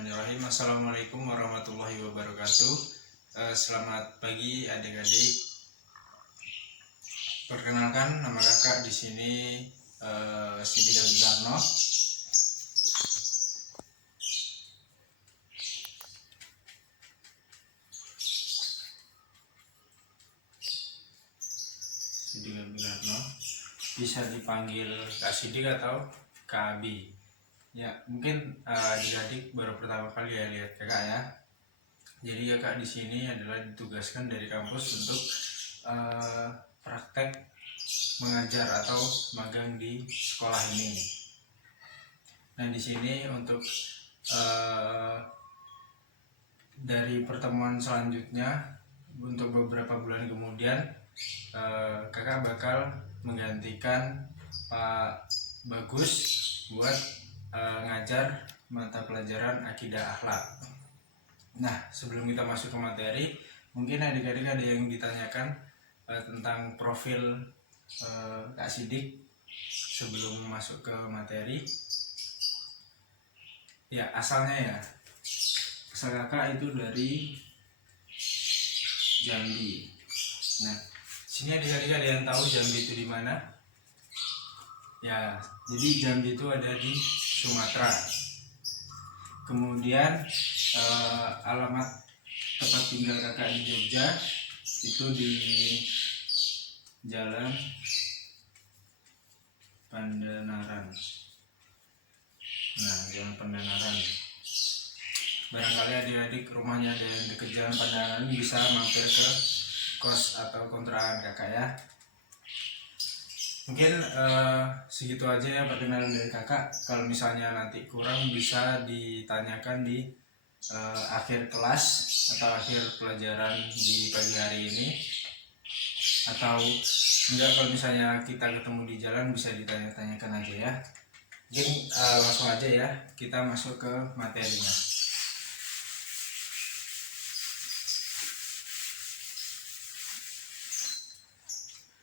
Bismillahirrahmanirrahim. Assalamualaikum warahmatullahi wabarakatuh. Selamat pagi adik-adik. Perkenalkan, nama kakak di sini Sidika Bidarno. Sidika Bidarno. Bisa dipanggil Kak Sidik atau Kak Abi. Ya, mungkin adik-adik baru pertama kali ya lihat kakak ya. Jadi kakak di sini adalah ditugaskan dari kampus untuk praktek mengajar atau magang di sekolah ini. Nah, di sini untuk dari pertemuan selanjutnya untuk beberapa bulan kemudian kakak bakal menggantikan Pak Bagus buat ngajar mata pelajaran akidah akhlak. Nah, sebelum kita masuk ke materi, mungkin adik-adik ada yang ditanyakan tentang profil Kak Sidik sebelum masuk ke materi. Ya, asalnya ya, asal kakak itu dari Jambi. Nah, sini adik-adik ada yang tahu Jambi itu di mana? Ya, jadi Jambi itu ada di Sumatera. Kemudian alamat tempat tinggal kakak di Jogja itu di Jalan Pandanaran. Nah, Jalan Pandanaran. Barangkali adik-adik rumahnya ada yang dekat Jalan Pandanaran bisa mampir ke kos atau kontrakan kakak ya. Mungkin segitu aja ya perkenalan dari kakak. Kalau misalnya nanti kurang bisa ditanyakan di akhir kelas atau akhir pelajaran di pagi hari ini. Atau enggak, kalau misalnya kita ketemu di jalan bisa ditanya-tanyakan aja ya. Mungkin langsung aja ya, kita masuk ke materinya.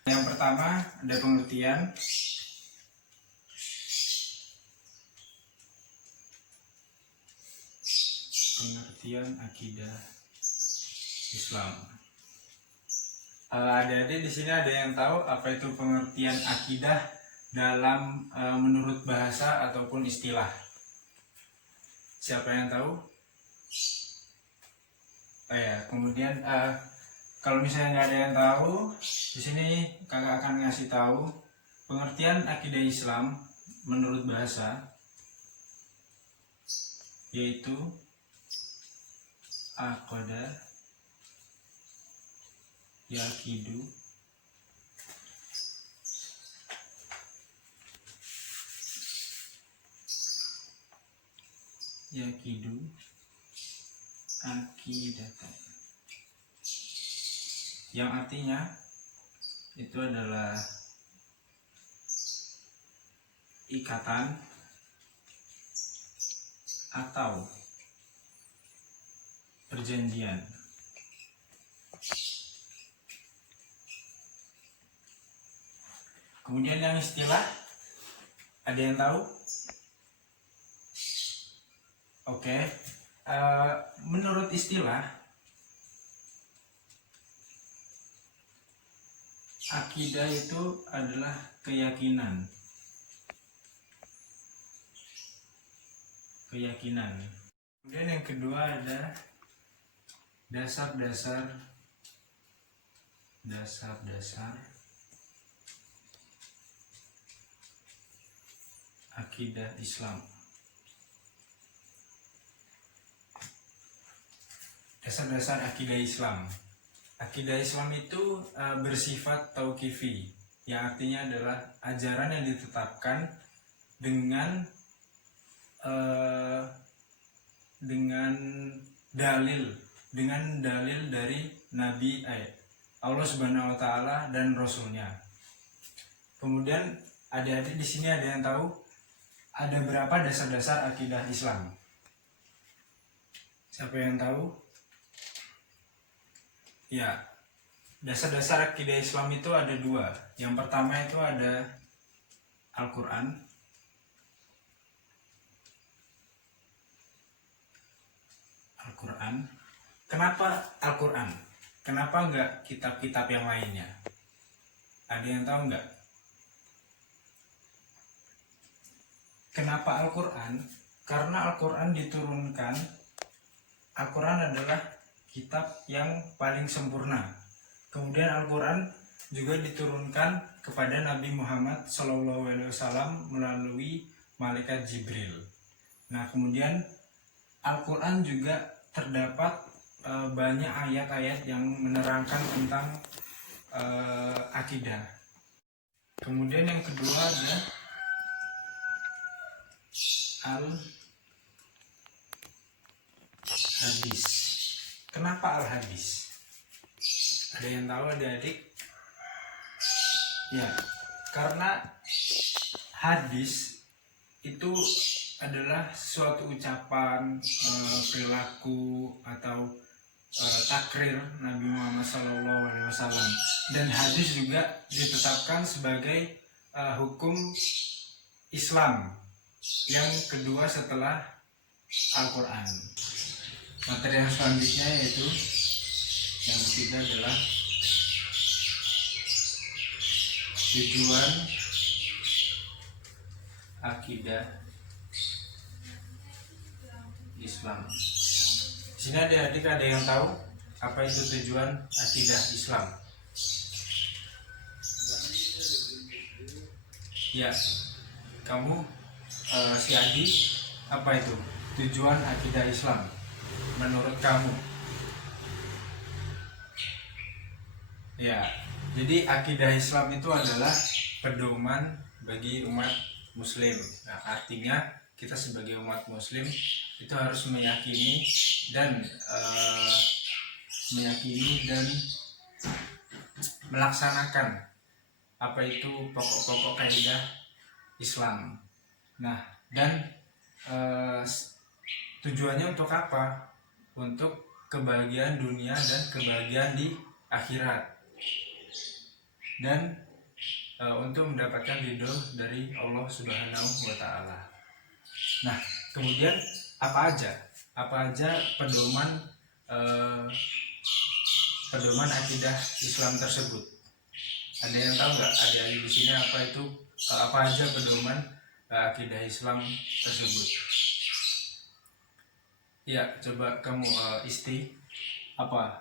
Yang pertama ada pengertian. Pengertian akidah Islam. Adik-adik di sini ada yang tahu apa itu pengertian akidah dalam menurut bahasa ataupun istilah? Siapa yang tahu? Kemudian kalau misalnya nggak ada yang tahu, di sini kakak akan ngasih tahu pengertian akidah Islam menurut bahasa, yaitu aqoda, yakidu, akidatan, yang artinya itu adalah ikatan atau perjanjian. Kemudian yang istilah, ada yang tahu? Oke. Menurut istilah, akidah itu adalah keyakinan. Kemudian yang kedua ada dasar-dasar akidah Islam. Dasar-dasar akidah Islam. Akidah Islam itu bersifat tauqifi, yang artinya adalah ajaran yang ditetapkan dengan dalil dari Nabi Allah Subhanahu wa taala dan Rasulnya. Kemudian adik-adik di sini ada yang tahu ada berapa dasar-dasar akidah Islam? Siapa yang tahu? Ya, dasar-dasar akidah Islam itu ada dua. Yang pertama itu ada Al-Quran. Al-Quran, kenapa Al-Quran? Kenapa enggak kitab-kitab yang lainnya? Ada yang tahu enggak? Kenapa Al-Quran? Karena Al-Quran diturunkan, Al-Quran adalah kitab yang paling sempurna. Kemudian Al-Quran juga diturunkan kepada Nabi Muhammad SAW melalui malaikat Jibril. Nah, kemudian Al-Quran juga terdapat banyak ayat-ayat yang menerangkan tentang akidah. Kemudian yang kedua adalah Al-Hadis. Kenapa Al-Hadis? Ada yang tahu adik-adik? Ya, karena hadis itu adalah suatu ucapan, perilaku atau takrir Nabi Muhammad SAW, dan hadis juga ditetapkan sebagai hukum Islam yang kedua setelah Al-Quran. Materi yang selanjutnya yaitu yang ketiga adalah tujuan akidah Islam. Di sini adik-adik ada yang tahu apa itu tujuan akidah Islam? Ya, kamu si Adi, apa itu tujuan akidah Islam menurut kamu? Ya, jadi akidah Islam itu adalah pedoman bagi umat Muslim. Nah, artinya kita sebagai umat Muslim itu harus meyakini dan melaksanakan apa itu pokok-pokok kaidah Islam. Nah, dan tujuannya untuk apa? Untuk kebahagiaan dunia dan kebahagiaan di akhirat, dan untuk mendapatkan ridho dari Allah Subhanahu wa Ta'ala. Nah, kemudian apa aja pedoman akidah Islam tersebut? Ada yang tahu nggak? Ada di sini apa aja pedoman akidah Islam tersebut? Ya, coba kamu Isti, apa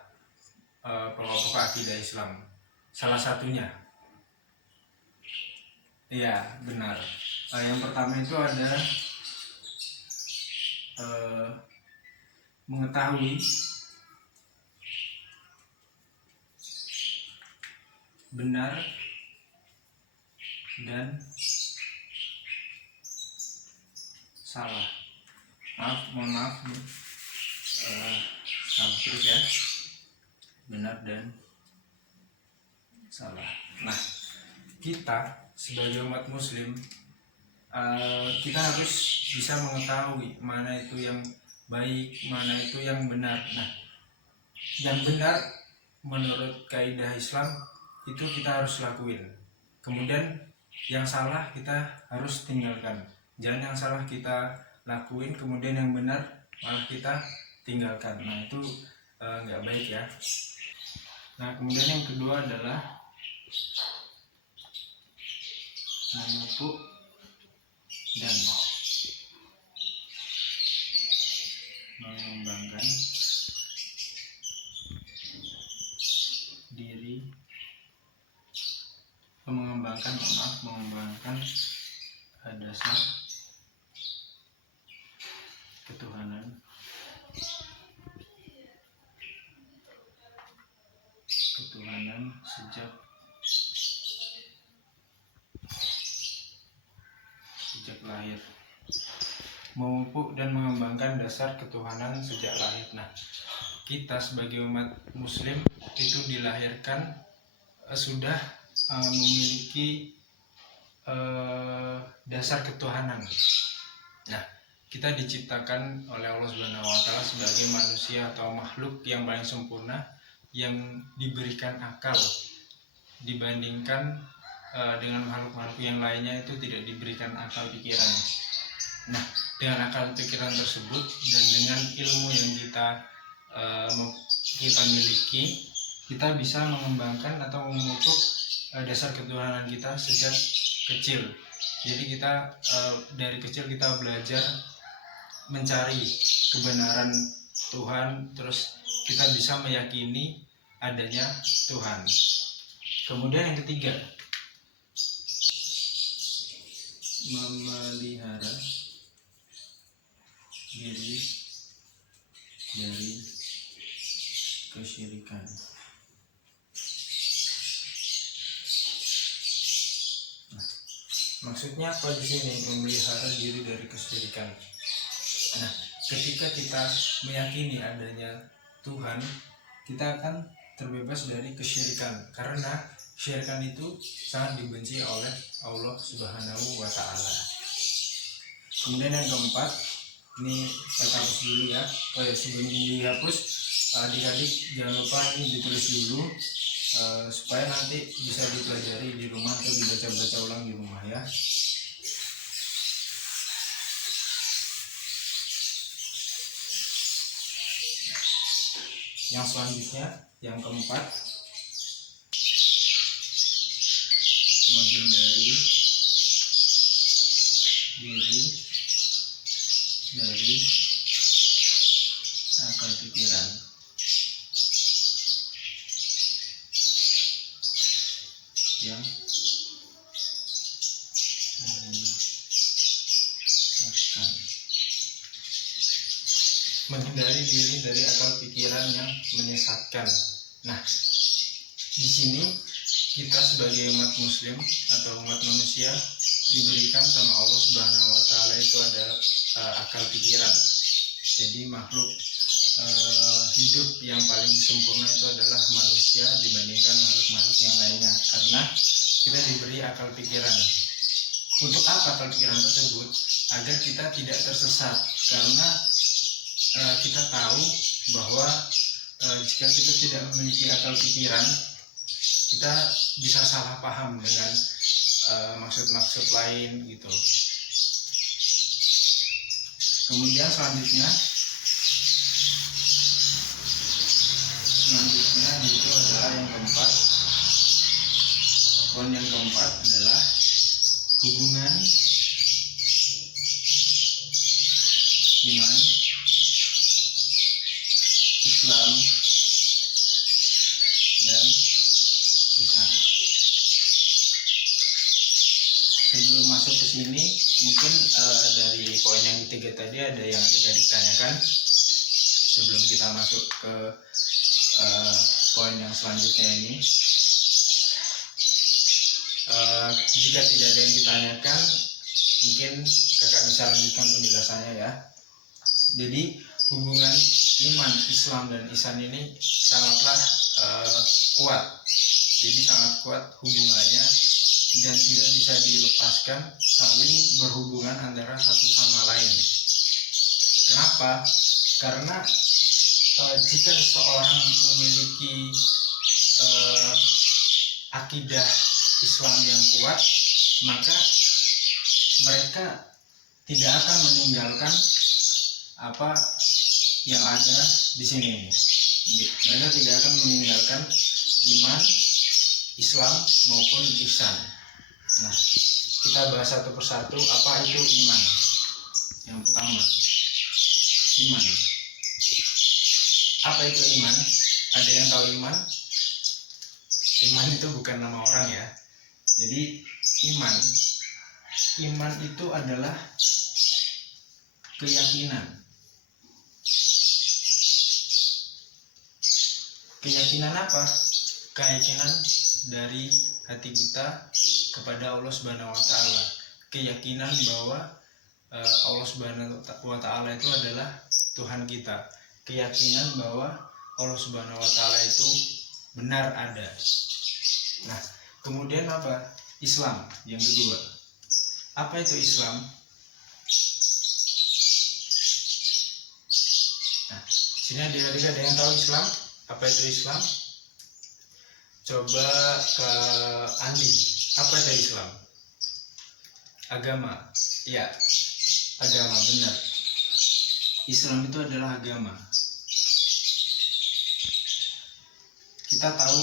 pokok akidah Islam? Salah satunya. Iya, benar. Yang pertama itu ada mengetahui benar dan salah. Mohon maaf nih. Terus ya, benar dan salah. Nah, kita sebagai umat Muslim, kita harus bisa mengetahui mana itu yang baik, mana itu yang benar. Nah, yang benar menurut kaidah Islam itu kita harus lakuin. Kemudian yang salah kita harus tinggalkan. Jangan yang salah kita lakuin, kemudian yang benar malah kita tinggalkan. Nah, itu nggak baik ya. Nah, kemudian yang kedua adalah memupuk dan mengembangkan diri, mengembangkan dasar ketuhanan sejak lahir. Memupuk dan mengembangkan dasar ketuhanan sejak lahir. Nah, kita sebagai umat Muslim itu dilahirkan sudah memiliki dasar ketuhanan. Nah, kita diciptakan oleh Allah Subhanahu wa Ta'ala sebagai manusia atau makhluk yang paling sempurna, yang diberikan akal dibandingkan dengan makhluk-makhluk yang lainnya itu tidak diberikan akal pikiran. Nah, dengan akal pikiran tersebut dan dengan ilmu yang kita kita miliki, kita bisa mengembangkan atau memupuk dasar ketuhanan kita sejak kecil. Jadi kita dari kecil kita belajar mencari kebenaran Tuhan, terus kita bisa meyakini adanya Tuhan. Kemudian yang ketiga, memelihara diri dari kesyirikan. Nah, maksudnya apa di sini memelihara diri dari kesyirikan? Nah, ketika kita meyakini adanya Tuhan, kita akan terbebas dari kesyirikan, karena kesyirikan itu sangat dibenci oleh Allah Subhanahu wa Ta'ala. Kemudian yang keempat, ini saya hapus dulu ya. Sebelum dihapus, adik-adik jangan lupa ini ditulis dulu supaya nanti bisa dipelajari di rumah atau dibaca-baca ulang di rumah ya. Yang selanjutnya, yang keempat, menghindari diri dari akal pikiran. Yang menghindari diri dari akal pikiran yang menyesatkan. Nah, di sini kita sebagai umat muslim atau umat manusia diberikan sama Allah Subhanahu wa Ta'ala itu ada akal pikiran. Jadi makhluk hidup yang paling sempurna itu adalah manusia dibandingkan makhluk-makhluk yang lainnya, karena kita diberi akal pikiran. Untuk apa akal pikiran tersebut? Agar kita tidak tersesat, karena kita tahu bahwa jika kita tidak memiliki akal pikiran, kita bisa salah paham dengan maksud-maksud lain gitu. Kemudian selanjutnya itu adalah yang keempat. Poin yang keempat adalah hubungan iman, Islam, dan ihsan. Sebelum masuk ke sini, mungkin dari poin yang ketiga tadi ada yang tidak ditanyakan sebelum kita masuk ke poin yang selanjutnya ini. Jika tidak ada yang ditanyakan, mungkin kakak bisa lanjutkan penjelasannya ya. Jadi hubungan iman, Islam, dan ihsan ini sangatlah kuat. Jadi sangat kuat hubungannya dan tidak bisa dilepaskan, saling berhubungan antara satu sama lain. Kenapa? Karena jika seseorang memiliki akidah Islam yang kuat, maka mereka tidak akan meninggalkan apa yang ada di sini. Mereka tidak akan meninggalkan iman, Islam maupun ihsan. Nah, kita bahas satu persatu apa itu iman. Yang pertama, iman. Apa itu iman? Ada yang tahu iman? Iman itu bukan nama orang ya. Jadi iman itu adalah keyakinan. Keyakinan apa? Keyakinan dari hati kita kepada Allah Subhanahu wa Ta'ala. Keyakinan bahwa Allah Subhanahu wa Ta'ala itu adalah Tuhan kita. Keyakinan bahwa Allah Subhanahu wa Ta'ala itu benar ada. Nah, kemudian apa? Islam yang kedua. Apa itu Islam? Nah, sini adik-adik ada yang tahu Islam? Apa itu Islam? Coba ke Andi. Apa itu Islam? Agama. Ya, agama, benar. Islam itu adalah agama. kita tahu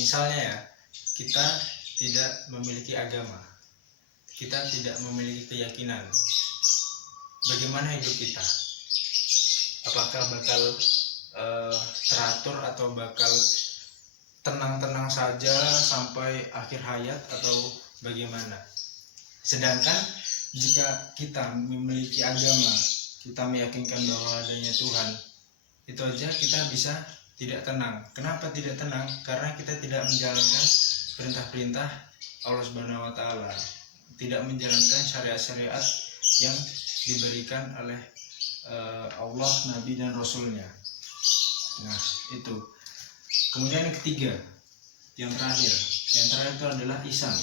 misalnya ya, kita tidak memiliki agama, kita tidak memiliki keyakinan, bagaimana hidup kita? Apakah bakal teratur atau bakal tenang-tenang saja sampai akhir hayat atau bagaimana? Sedangkan jika kita memiliki agama, kita meyakinkan bahwa adanya Tuhan, itu aja kita bisa tidak tenang. Kenapa tidak tenang? Karena kita tidak menjalankan perintah-perintah Allah Subhanahu wa taala, tidak menjalankan syariat-syariat yang diberikan oleh Allah, Nabi dan Rasulnya. Nah, itu. Kemudian yang ketiga, yang terakhir itu adalah ihsan.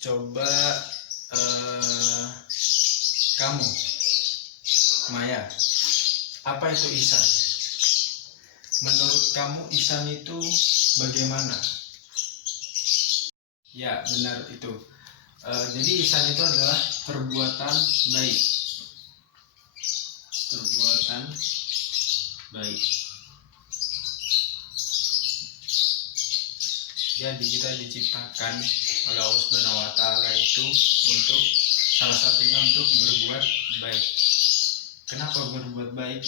Coba kamu, Maya, apa itu ihsan? Menurut kamu ihsan itu bagaimana? Ya, benar itu. Jadi ihsan itu adalah perbuatan baik. Perbuatan baik. Jadi kita diciptakan oleh Allah Subhanahu wa taala itu untuk salah satunya untuk berbuat baik. Kenapa berbuat baik?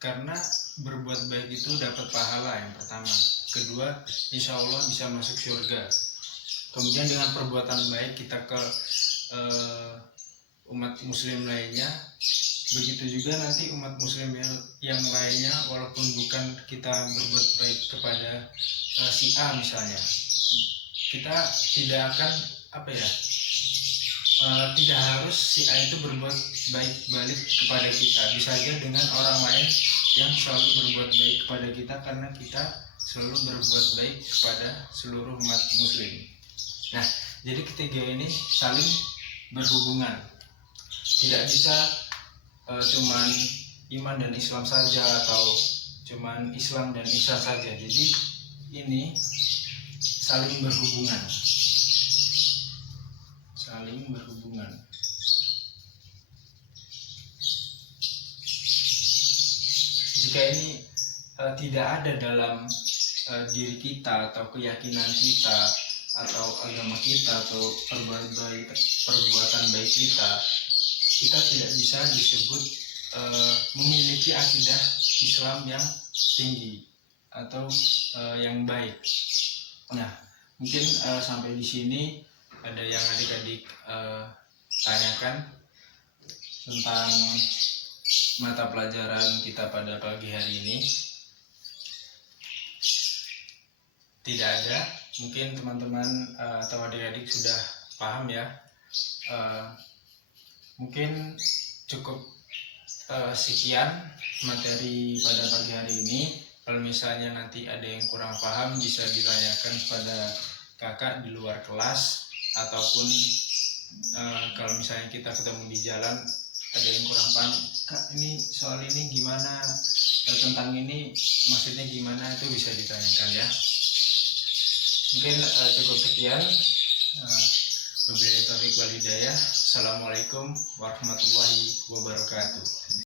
Karena berbuat baik itu dapat pahala yang pertama. Kedua, insya Allah bisa masuk surga. Kemudian dengan perbuatan baik kita ke umat muslim lainnya, begitu juga nanti umat muslim yang lainnya, walaupun bukan kita berbuat baik kepada si A misalnya, kita tidak akan tidak harus si A itu berbuat baik balik kepada kita. Bisa aja dengan orang lain yang selalu berbuat baik kepada kita, karena kita selalu berbuat baik kepada seluruh umat muslim. Nah, jadi ketiga ini saling berhubungan. Tidak bisa cuman iman dan Islam saja, atau cuman Islam dan Islam saja. Jadi ini saling berhubungan. Saling berhubungan. Jika ini tidak ada dalam diri kita atau keyakinan kita atau agama kita atau perbuatan baik kita tidak bisa disebut memiliki akidah Islam yang tinggi atau yang baik. Nah, mungkin sampai di sini ada yang adik-adik tanyakan tentang mata pelajaran kita pada pagi hari ini. Tidak ada, mungkin teman-teman atau adik-adik sudah paham ya. Mungkin cukup sekian materi pada pagi hari ini. Kalau misalnya nanti ada yang kurang paham, bisa ditanyakan kepada kakak di luar kelas, ataupun kalau misalnya kita ketemu di jalan ada yang kurang paham, kak ini soal ini gimana, tentang ini maksudnya gimana, itu bisa ditanyakan ya. Mungkin cukup sekian. Wabillahi taufiq wal hidayah. Assalamualaikum warahmatullahi wabarakatuh.